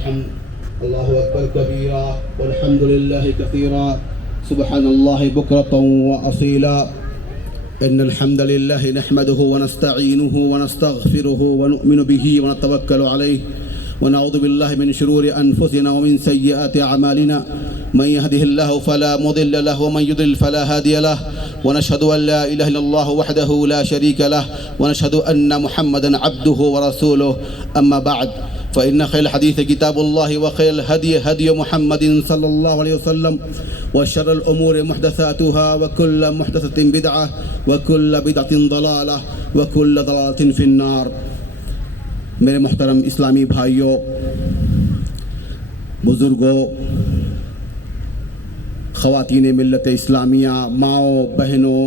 الله أكبر كبيرا والحمد لله كثيرا سبحان الله بكرة وأصيلا إن الحمد لله نحمده ونستعينه ونستغفره ونؤمن به ونتوكل عليه ونعوذ بالله من شرور أنفسنا ومن سيئات أعمالنا من يهده الله فلا مضل له ومن يضلل فلا هادي له ونشهد أن لا إله إلا الله وحده لا شريك له ونشهد أن محمدا عبده ورسوله أما بعد فإن خير الحديث كتاب الله وخير الهدي هدي محمد صلى الله عليه وسلم وشر الأمور محدثاتها وكل محدثة بدعة وكل بدعة ضلالة وكل ضلالة في النار. میرے محترم اسلامی بھائیوں، بزرگوں، خواتین ملت اسلامیہ، ماؤں، بہنوں،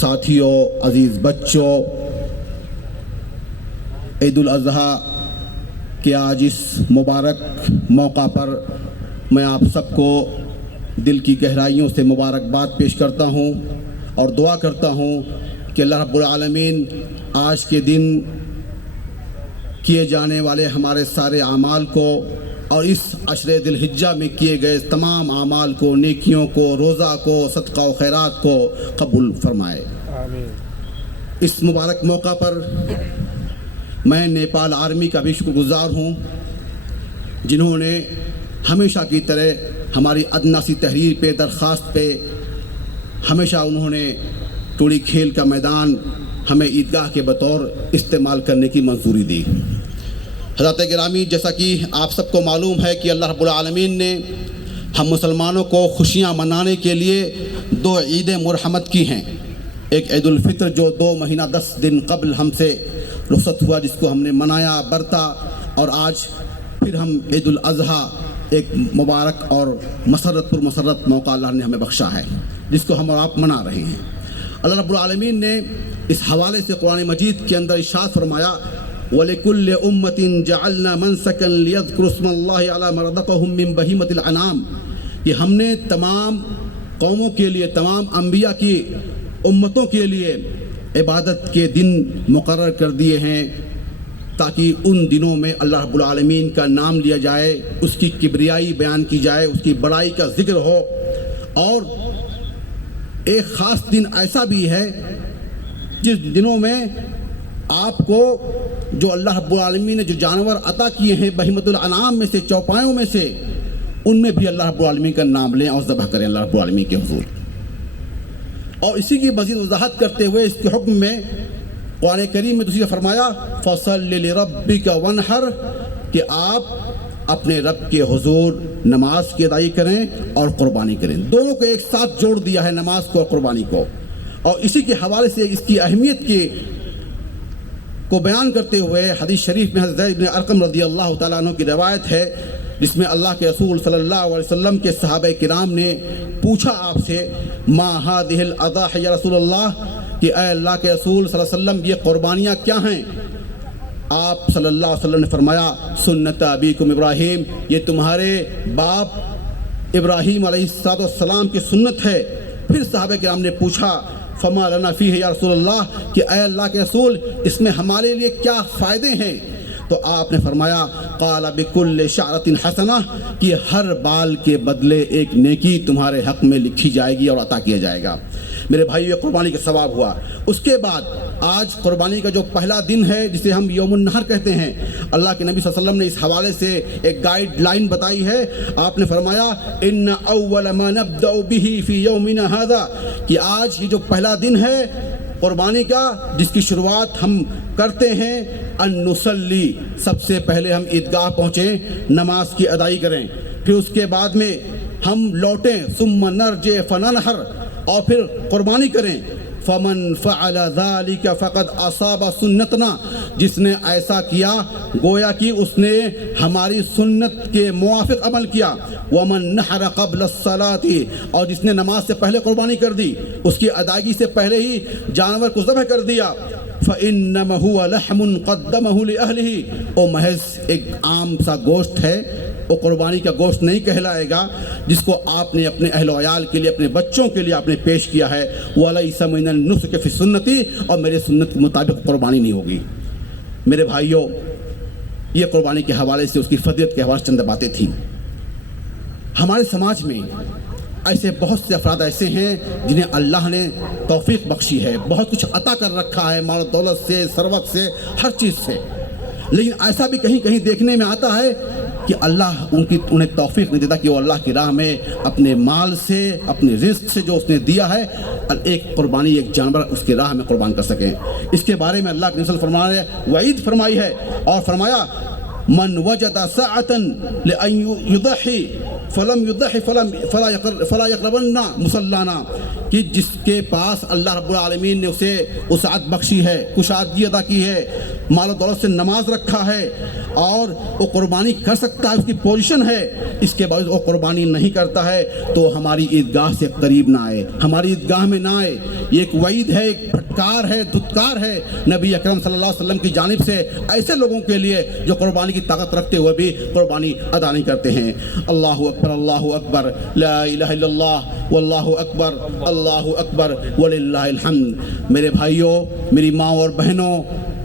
ساتھیوں، عزیز بچوں، عید الاضحیٰ کہ آج اس مبارک موقع پر میں آپ سب کو دل کی گہرائیوں سے مبارکباد پیش کرتا ہوں اور دعا کرتا ہوں کہ اللہ رب العالمین آج کے دن کیے جانے والے ہمارے سارے اعمال کو اور اس عشر ذی الحجہ میں کیے گئے تمام اعمال کو، نیکیوں کو، روزہ کو، صدقہ و خیرات کو قبول فرمائے. آمین. اس مبارک موقع پر میں نیپال آرمی کا بھی شکر گزار ہوں جنہوں نے ہمیشہ کی طرح ہماری ادنیٰ سی تحریر پہ، درخواست پہ ہمیشہ انہوں نے ٹوڑی کھیل کا میدان ہمیں عیدگاہ کے بطور استعمال کرنے کی منظوری دی. حضرات گرامی، جیسا کہ آپ سب کو معلوم ہے کہ اللہ رب العالمین نے ہم مسلمانوں کو خوشیاں منانے کے لیے 2 عید مرحمت کی ہیں. ایک عید الفطر جو 2 مہینہ 10 دن قبل ہم سے رخصت ہوا، جس کو ہم نے منایا، برتا، اور آج پھر ہم عید الاضحیٰ ایک مبارک اور مسرت پر مسرت موقع اللہ نے ہمیں بخشا ہے، جس کو ہم اور آپ منا رہے ہیں. اللہ رب العالمین نے اس حوالے سے قرآن مجید کے اندر ارشاد فرمایا وَلِكُلِّ أُمَّةٍ جَعَلْنَا مَنْسَكًا لِيَذْكُرُوا اسْمَ اللَّهِ عَلَى مَا رَزَقَهُم مِّن بَهِيمَةِ الْأَنْعَامِ کہ ہم نے تمام قوموں کے لیے، تمام انبیاء کی امتوں کے لیے عبادت کے دن مقرر کر دیے ہیں تاکہ ان دنوں میں اللہ رب العالمین کا نام لیا جائے، اس کی کبریائی بیان کی جائے، اس کی بڑائی کا ذکر ہو. اور ایک خاص دن ایسا بھی ہے جس دنوں میں آپ کو جو اللہ رب العالمین نے جو جانور عطا کیے ہیں بہیمۃ الانعام میں سے، چوپایوں میں سے، ان میں بھی اللہ رب العالمین کا نام لیں اور ذبح کریں اللہ رب العالمین کے حضور. اور اسی کی مزید وضاحت کرتے ہوئے اس کے حکم میں قرآن کریم میں دوسری فرمایا فَصَلِّ لِرَبِّكَ وَانْحَرْ کہ آپ اپنے رب کے حضور نماز کی ادائی کریں اور قربانی کریں. دونوں کو ایک ساتھ جوڑ دیا ہے، نماز کو اور قربانی کو. اور اسی کے حوالے سے اس کی اہمیت کو بیان کرتے ہوئے حدیث شریف میں حضرت زید بن ارقم رضی اللہ تعالیٰ عنہ کی روایت ہے جس میں اللہ کے رسول صلی اللہ علیہ وسلم کے صحابہ کرام نے پوچھا آپ سے ما هذه الاضاحی یا رسول اللہ کہ اے اللہ کے رسول صلی اللہ علیہ وسلم یہ قربانیاں کیا ہیں؟ آپ صلی اللہ علیہ وسلم نے فرمایا سنت ابیکم ابراہیم، یہ تمہارے باپ ابراہیم علیہ السلام کی سنت ہے. پھر صحابہ کرام نے پوچھا فما لنا فیہ یا رسول اللہ کہ اے اللہ کے رسول اس میں ہمارے لیے کیا فائدے ہیں؟ تو آپ نے فرمایا قال بکل شعرۃ حسنہ کہ ہر بال کے بدلے ایک نیکی تمہارے حق میں لکھی جائے گی اور عطا کیا جائے گا. میرے بھائیو، قربانی کا ثواب ہوا. اس کے بعد آج قربانی کا جو پہلا دن ہے جسے ہم یوم النحر کہتے ہیں، اللہ کے نبی صلی اللہ علیہ وسلم نے اس حوالے سے ایک گائیڈ لائن بتائی ہے. آپ نے فرمایا ان اول ما نبدأ به فی یومنا ھذا کہ آج یہ جو پہلا دن ہے قربانی کا جس کی شروعات ہم کرتے ہیں ان نصلی، سب سے پہلے ہم عیدگاہ پہنچیں، نماز کی ادائی کریں، پھر اس کے بعد میں ہم لوٹیں ثم نرجع فننحر اور پھر قربانی کریں. فمن فعل ذلك فقد اصاب سنتنا جس نے ایسا کیا گویا کہ اس نے ہماری سنت کے موافق عمل کیا. ومن نحر قبل الصلاة اور جس نے نماز سے پہلے قربانی کر دی، اس کی ادائیگی سے پہلے ہی جانور کو ذبح کر دیا. فإنما هو لحم قدمه لأهله وہ محض ایک عام سا گوشت ہے، وہ قربانی کا گوشت نہیں کہلائے گا جس کو آپ نے اپنے اہل و عیال کے لیے، اپنے بچوں کے لیے آپ نے پیش کیا ہے. وَلَيْسَ مِنَ النُّسُكِ فِي سُنَّتِي اور میرے سنت کے مطابق قربانی نہیں ہوگی. میرے بھائیوں، یہ قربانی کے حوالے سے اس کی فضیلت کے حوالے سے چند باتیں تھیں۔ ہمارے سماج میں ایسے بہت سے افراد ایسے ہیں جنہیں اللہ نے توفیق بخشی ہے، بہت کچھ عطا کر رکھا ہے، مال و دولت سے، ثروت سے، ہر چیز سے، لیکن ایسا بھی کہیں کہیں دیکھنے میں آتا ہے کہ اللہ انہیں توفیق نہیں دیتا کہ وہ اللہ کی راہ میں اپنے مال سے، اپنے رزق سے جو اس نے دیا ہے، ایک قربانی، ایک جانور اس کی راہ میں قربان کر سکیں۔ اس کے بارے میں اللہ کے رسول فرما رہے ہیں، وعید فرمائی ہے اور فرمایا من وجد ساعة لأن يضحي فلم يضحي فلا يقربن مصلانا، کہ جس کے پاس اللہ رب العالمین نے اسے وسعت بخشی ہے، کشادگی عطا کی ہے، مال و دولت سے نماز رکھا ہے اور وہ قربانی کر سکتا ہے، اس کی پوزیشن ہے، اس کے باوجود وہ قربانی نہیں کرتا ہے تو ہماری عیدگاہ سے قریب نہ آئے، ہماری عیدگاہ میں نہ آئے۔ یہ ایک وعید ہے، ایک پھٹکار ہے، دھتکار ہے نبی اکرم صلی اللہ علیہ وسلم کی جانب سے ایسے لوگوں کے لیے جو قربانی کی طاقت رکھتے ہوئے بھی قربانی ادا نہیں کرتے ہیں۔ اللہ اکبر، اللہ اکبر، لا الہ الا اللہ، واللہ اکبر، اللہ اکبر وللہ الحمد۔ میرے بھائیوں، میری ماں اور بہنوں،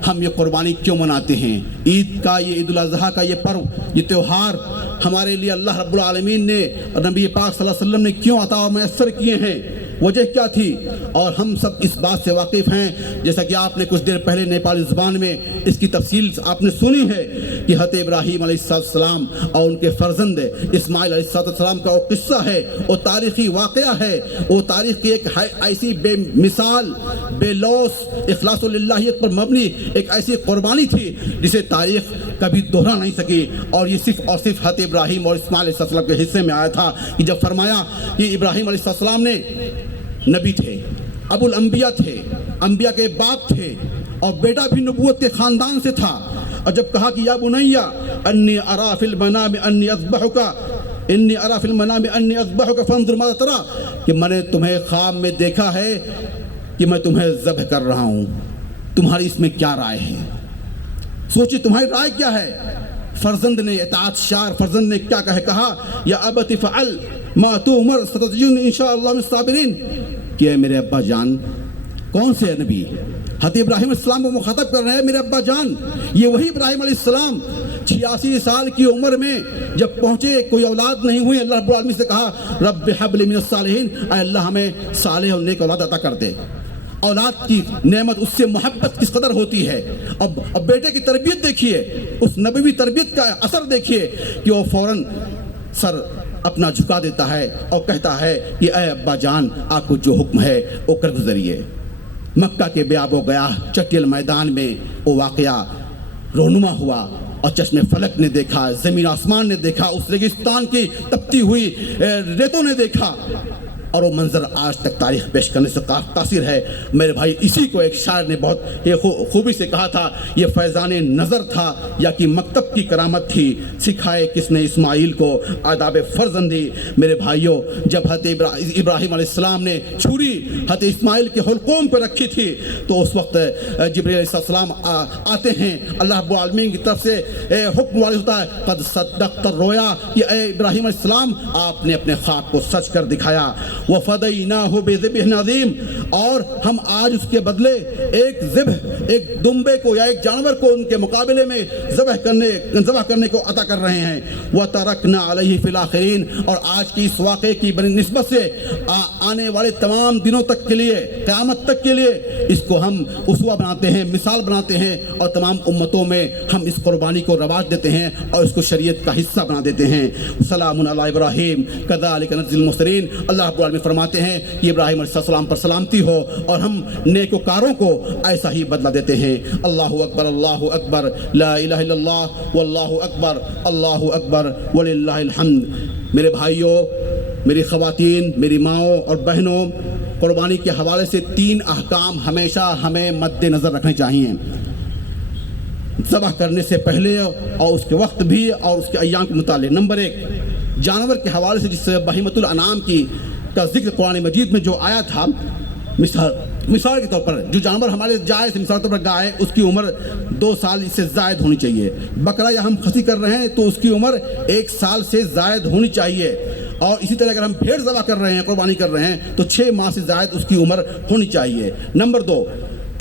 ہم یہ قربانی کیوں مناتے ہیں؟ عید کا یہ عید الاضحیٰ کا یہ پرو، یہ تہوار ہمارے لیے اللہ رب العالمین نے اور نبی پاک صلی اللہ علیہ وسلم نے کیوں عطا و میسر کیے ہیں؟ وجہ کیا تھی؟ اور ہم سب اس بات سے واقف ہیں، جیسا کہ آپ نے کچھ دیر پہلے نیپالی زبان میں اس کی تفصیل آپ نے سنی ہے کہ حضرت ابراہیم علیہ السلام اور ان کے فرزند اسماعیل علیہ السلام کا وہ قصہ ہے، وہ تاریخی واقعہ ہے، وہ تاریخ کی ایک ایسی بے مثال، بے لوث، اخلاص للہیت پر مبنی ایک ایسی قربانی تھی جسے تاریخ کبھی دوہرا نہیں سکی، اور یہ صرف اور صرف حضرت ابراہیم اور اسماعیل علیہ السلام کے حصے میں آیا تھا کہ جب فرمایا کہ ابراہیم علیہ السلام نے نبی تھے، ابو الانبیاء تھے، انبیاء کے باپ تھے اور بیٹا بھی نبوت کے خاندان سے تھا، اور جب کہا کہ یا بنیا انی ارا فی المنام انی اذبحک، انی ارا فی المنام انی اذبحک فانظر ماذا ترى، کہ میں نے تمہیں خواب میں دیکھا ہے کہ میں تمہیں ذبح کر رہا ہوں، تمہاری اس میں کیا رائے ہے؟ سوچی تمہاری رائے کیا ہے؟ فرزند نے، اطاعت شار فرزند نے کیا کہا؟ یا ابت فعل ما تؤمر ستجدنی انشاءاللہ من الصابرین، کہ اے میرے ابا جان، کون سے نبی؟ حضرت ابراہیم علیہ السلام کو مخاطب کر رہے ہیں، میرے ابا جان، یہ وہی ابراہیم علیہ السلام 86 سال کی عمر میں جب پہنچے، کوئی اولاد نہیں ہوئی، اللہ رب العالمین سے کہا رب حب لی من الصالحین، اے اللہ ہمیں صالح اور نیک اولاد عطا کر دے۔ اولاد کی نعمت، اس سے محبت کس قدر ہوتی ہے۔ اب بیٹے کی تربیت دیکھیے، اس نبوی تربیت کا اثر دیکھیے کہ وہ فوراً سر اپنا جھکا دیتا ہے اور کہتا ہے کہ اے ابا جان، آپ کو جو حکم ہے وہ کر گزریے۔ مکہ کے بیاب و گیا چٹیل میدان میں وہ واقعہ رونما ہوا اور چشم فلک نے دیکھا، زمین آسمان نے دیکھا، اس ریگستان کی تپتی ہوئی ریتوں نے دیکھا، اور وہ منظر آج تک تاریخ پیش کرنے سے قاصر ہے۔ میرے بھائی، اسی کو ایک شاعر نے بہت خوبی سے کہا تھا، یہ فیضان نظر تھا یا کہ مکتب کی کرامت تھی، سکھائے کس نے اسماعیل کو آداب فرزندی۔ میرے بھائیوں، جب حضرت ابراہیم علیہ السلام نے چھری حضرت اسماعیل کے حلقوم پہ رکھی تھی تو اس وقت جبریل علیہ السلام آتے ہیں، اللہ رب العالمین کی طرف سے حکم وارد ہوتا ہے، قد صدقت الرؤیا، کہ اے ابراہیم علیہ السلام، آپ نے اپنے خواب کو سچ کر دکھایا۔ وَفَدَيْنَاهُ بِذِبْحٍ عَظِيمٍ، اور ہم آج اس کے بدلے ایک دمبے کو یا ایک جانور کو ان کے مقابلے میں ذبح کرنے کو عطا کر رہے ہیں۔ وَتَرَكْنَا عَلَيْهِ فِي الْآخِرِينَ، اور آج کی اس واقعے کی نسبت سے آنے والے تمام دنوں تک کے لیے، قیامت تک کے لیے اس کو ہم اسوہ بناتے ہیں، مثال بناتے ہیں، اور تمام امتوں میں ہم اس قربانی کو رواج دیتے ہیں اور اس کو شریعت کا حصہ بنا دیتے ہیں۔ سلام علی ابراہیم کذالک نجزی المحسنین۔ اللہ رب العالمین فرماتے ہیں کہ ابراہیم علیہ السلام پر سلامتی ہو اور ہم نیکوکاروں کو ایسا ہی بدلہ دیتے ہیں۔ اللہ اکبر، اللہ اکبر، لا الہ الا اللہ، واللہ اکبر، اللہ اکبر وللہ الحمد۔ میرے بھائیوں، میری خواتین، میری ماؤں اور بہنوں، قربانی کے حوالے سے 3 احکام ہمیشہ ہمیں مد نظر رکھنے چاہیے، ذبح کرنے سے پہلے اور اس کے وقت بھی اور اس کے ایام کے متعلق۔ نمبر 1، جانور کے حوالے سے جس بہیمۃ الانعام کا ذکر قرآن مجید میں جو آیا تھا، مثال کے طور پر جو جانور ہمارے جائز، مثال کے طور پر گائے، اس کی عمر 2 سال سے زائد ہونی چاہیے۔ بکرا یا ہم خصی کر رہے ہیں تو اس کی عمر 1 سال سے زائد ہونی چاہیے، اور اسی طرح اگر ہم بھیڑ ذبح کر رہے ہیں، قربانی کر رہے ہیں، تو 6 ماہ سے زائد اس کی عمر ہونی چاہیے۔ نمبر 2،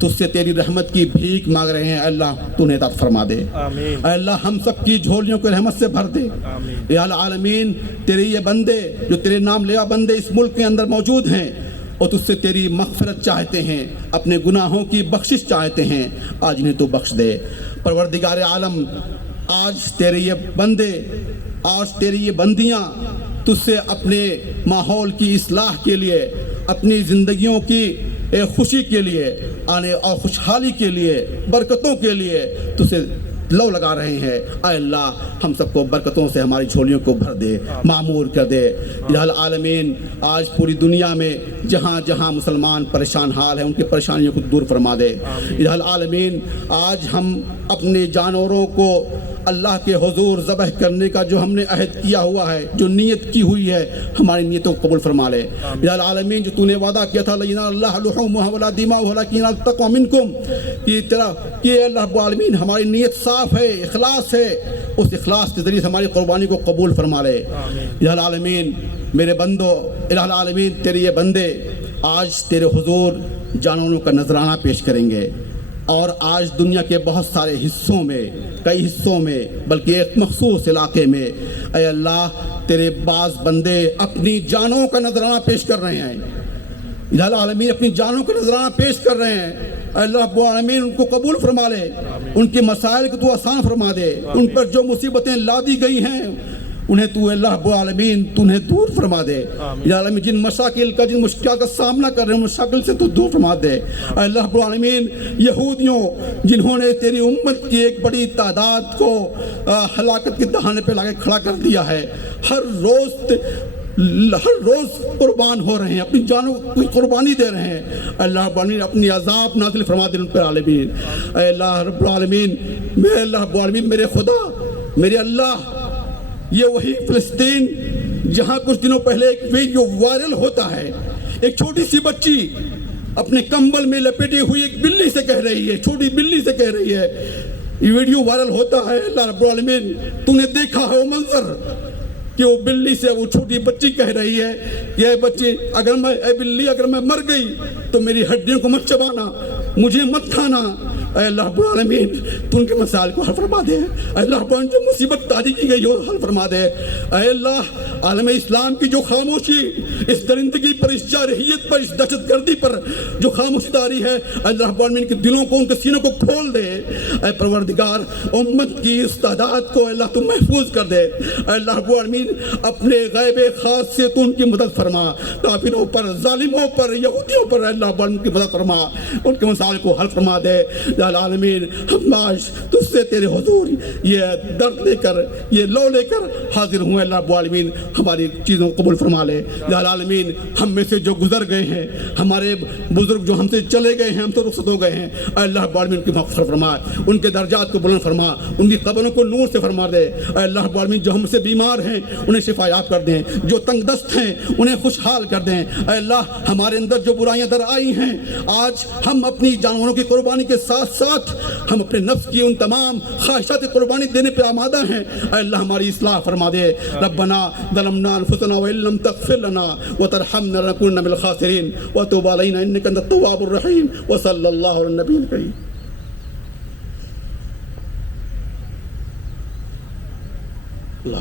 تجھ سے تیری رحمت کی بھیک مانگ رہے ہیں، اللہ تو انہیں عطا فرما دے۔ اے اللہ ہم سب کی جھولیوں کو رحمت سے بھر دے۔ یا العالمین تیرے یہ بندے جو تیرے نام لیا بندے اس ملک کے اندر موجود ہیں اور تجھ سے تیری مغفرت چاہتے ہیں، اپنے گناہوں کی بخشش چاہتے ہیں، آج انہیں تو بخش دے۔ پروردگار عالم آج تیرے یہ بندے، آج تیری یہ بندیاں تجھ سے اپنے ماحول کی اصلاح کے لیے، اپنی زندگیوں کی خوشی کے لیے آنے اور خوشحالی کے لیے، برکتوں کے لیے تجھ سے لو لگا رہے ہیں۔ اے اللہ ہم سب کو برکتوں سے ہماری جھولیوں کو بھر دے، معمور کر دے۔ الہ العالمین آج پوری دنیا میں جہاں جہاں مسلمان پریشان حال ہیں ان کی پریشانیوں کو دور فرما دے۔ الہ العالمین آج ہم اپنے جانوروں کو اللہ کے حضور ذبح کرنے کا جو ہم نے عہد کیا ہوا ہے، جو نیت کی ہوئی ہے، ہماری نیتوں کو قبول فرما لے۔ یا العالمین جو تو نے وعدہ کیا تھا لینا اللہ لحومها ولا دماؤها ولكن التقوى منكم، کہ اللہ رب العالمین ہماری نیت صاف ہے، اخلاص ہے، اس اخلاص کے ذریعے ہماری قربانی کو قبول فرما لے۔ یا العالمین میرے بندو، الہ العالمین تیرے یہ بندے آج تیرے حضور جانوروں کا نذرانہ پیش کریں گے، اور آج دنیا کے بہت سارے حصوں میں، کئی حصوں میں، بلکہ ایک مخصوص علاقے میں اے اللہ تیرے بعض بندے اپنی جانوں کا نذرانہ پیش کر رہے ہیں۔ الہ العالمین اپنی جانوں کا نذرانہ پیش کر رہے ہیں۔ اے اللہ رب العالمین ان کو قبول فرما لے، ان کے مسائل کو تو آسان فرما دے، ان پر جو مصیبتیں لادی گئی ہیں انہیں تو اللہ رب العالمین تو انہیں دور فرما دے۔ یا العالمین جن مشاکل کا، جن مشکلات کا سامنا کر رہے ہیں مشاکل سے تو دور فرما دے۔ اے اللہ رب العالمین یہودیوں جنہوں نے تیری امت کی ایک بڑی تعداد کو ہلاکت کے دہانے پہ لا کے کھڑا کر دیا ہے، ہر روز قربان ہو رہے ہیں، اپنی جانوں کی قربانی دے رہے ہیں، اللہ رب العالمین اپنی عذاب نازل فرما دے ان پر عالمین۔ اے اللہ رب العالمین، میرے اللہ رب العالمین، میرے خدا، میرے اللہ، یہ وہی فلسطین جہاں کچھ دنوں پہلے ایک ویڈیو وائرل ہوتا ہے، ایک چھوٹی سی بچی اپنے کمبل میں لپیٹی ہوئی ایک بلی سے کہہ رہی ہے، چھوٹی بلی سے کہہ رہی ہے، یہ ویڈیو وائرل ہوتا ہے۔ اللہ رب العالمین تو نے دیکھا ہے وہ منظر کہ وہ بلی سے وہ چھوٹی بچی کہہ رہی ہے کہ اے بچی اے بلی اگر میں مر گئی تو میری ہڈیوں کو مت چبانا، مجھے مت کھانا۔ اے اللہ رب العالمین تو ان کے مسائل کو حل فرما دے۔ اے اللہ رب العالمین جو مصیبت طاری کی گئی ہو حل فرما دے۔ اے اللہ عالم اسلام کی جو خاموشی اس درندگی پر، اس جارحیت پر، اس دہشت گردی پر جو خاموشی طاری ہے، اے اللہ رب العالمین کے دلوں کو، ان کے سینوں کو کھول دے۔ اے پروردگار امت کی اس تعداد کو اللہ تو محفوظ کر دے۔ اے اللہ رب العالمین اپنے غیب خاص سے تو ان کی مدد فرما، کافروں پر، ظالموں پر، یہودیوں پر اے اللہ رب العالمین کی مدد فرما، ان کے مسائل کو حل فرما دے۔ یا العالمین ہم آج تجھ سے تیرے حضور یہ درد لے کر، یہ لو لے کر حاضر ہوں۔ اللہ رب العالمین ہماری چیزوں کو قبول فرما لے۔ یا العالمین ہم میں سے جو گزر گئے ہیں، ہمارے بزرگ جو ہم سے چلے گئے ہیں، ہم تو رخصت ہو گئے ہیں، اے اللہ رب العالمین کی مغفرت فرما، ان کے درجات کو بلند فرما، ان کی قبروں کو نور سے فرما دے۔ اے اللہ رب العالمین جو ہم سے بیمار ہیں انہیں شفا یاب کر دیں، جو تنگ دست ہیں انہیں خوشحال کر دیں۔ اے اللہ ہمارے اندر جو برائیاں در آئی ہیں، آج ہم اپنی جانوروں کی قربانی کے ساتھ ساتھ ہم اپنے نفس کی ان تمام خواہشات قربانی دینے پہ آمادہ ہیں۔ اے اللہ ہماری اصلاح فرما دے۔ ربنا ظلمنا انفسنا وان لم تغفر لنا وترحمنا لنكونن من الخاسرين وتوب علينا انك انت التواب الرحيم وصلى الله على النبي الكريم۔ اللہ